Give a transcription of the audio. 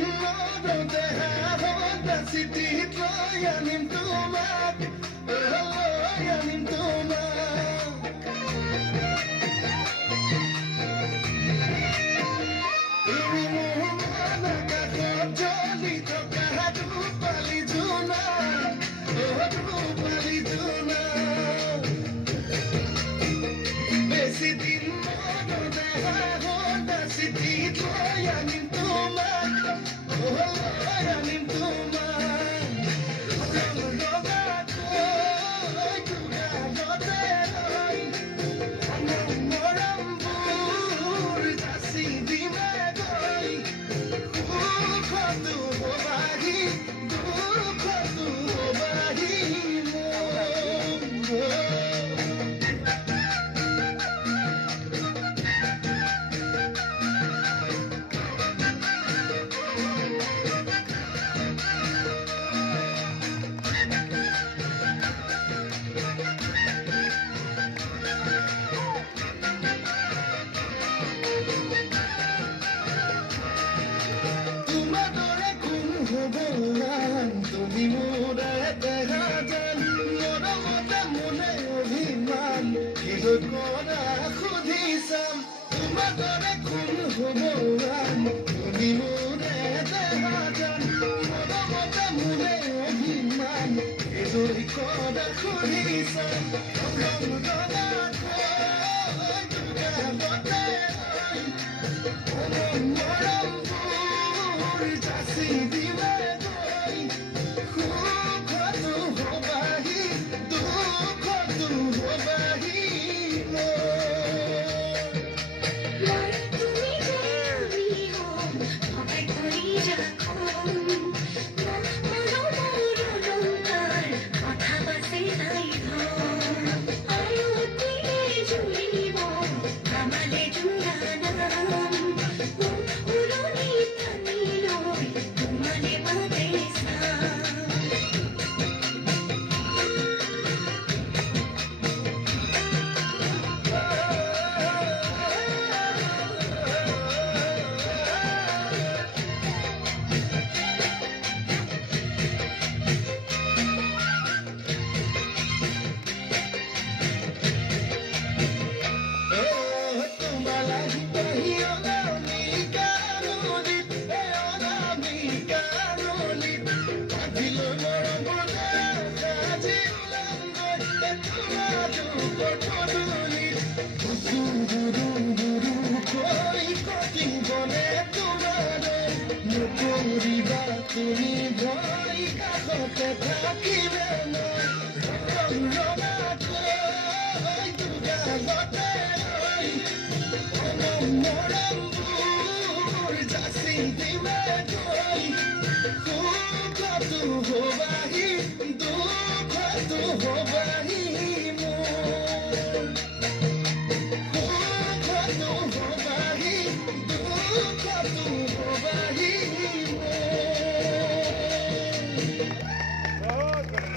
মনতে হাঁহতা চিঠিত লৈ আনিম তোমাক লৈ আনিম তোমাক তুমি মোৰ মন আকাশত জ্বলি থকা ৰূপালী জোনা ৰূপালী জোনা বেছি দিন মনতে হাঁহতা চিঠিত লৈ আনিম তোমাক লৈ আনিম তোমাক লগাকৈ দুগালতে লৈ মৰমবোৰ যাচি দিমে গৈ সুখতো হবাহি দুখতো হবাহি মোৰ তুমি মোৰ দেখা যেন মৰমতে মনে অভিমান কিয় কৰা সুধি চাম তোমাৰ দৰে কোন হ'ব তুমি মোৰ দেখা যেন মৰমতে মনে অভিমান কিয় কৰা সুধি চাম মৰমবোৰ যাচি দিবা তুমি ভয় কাষতে থাকিলে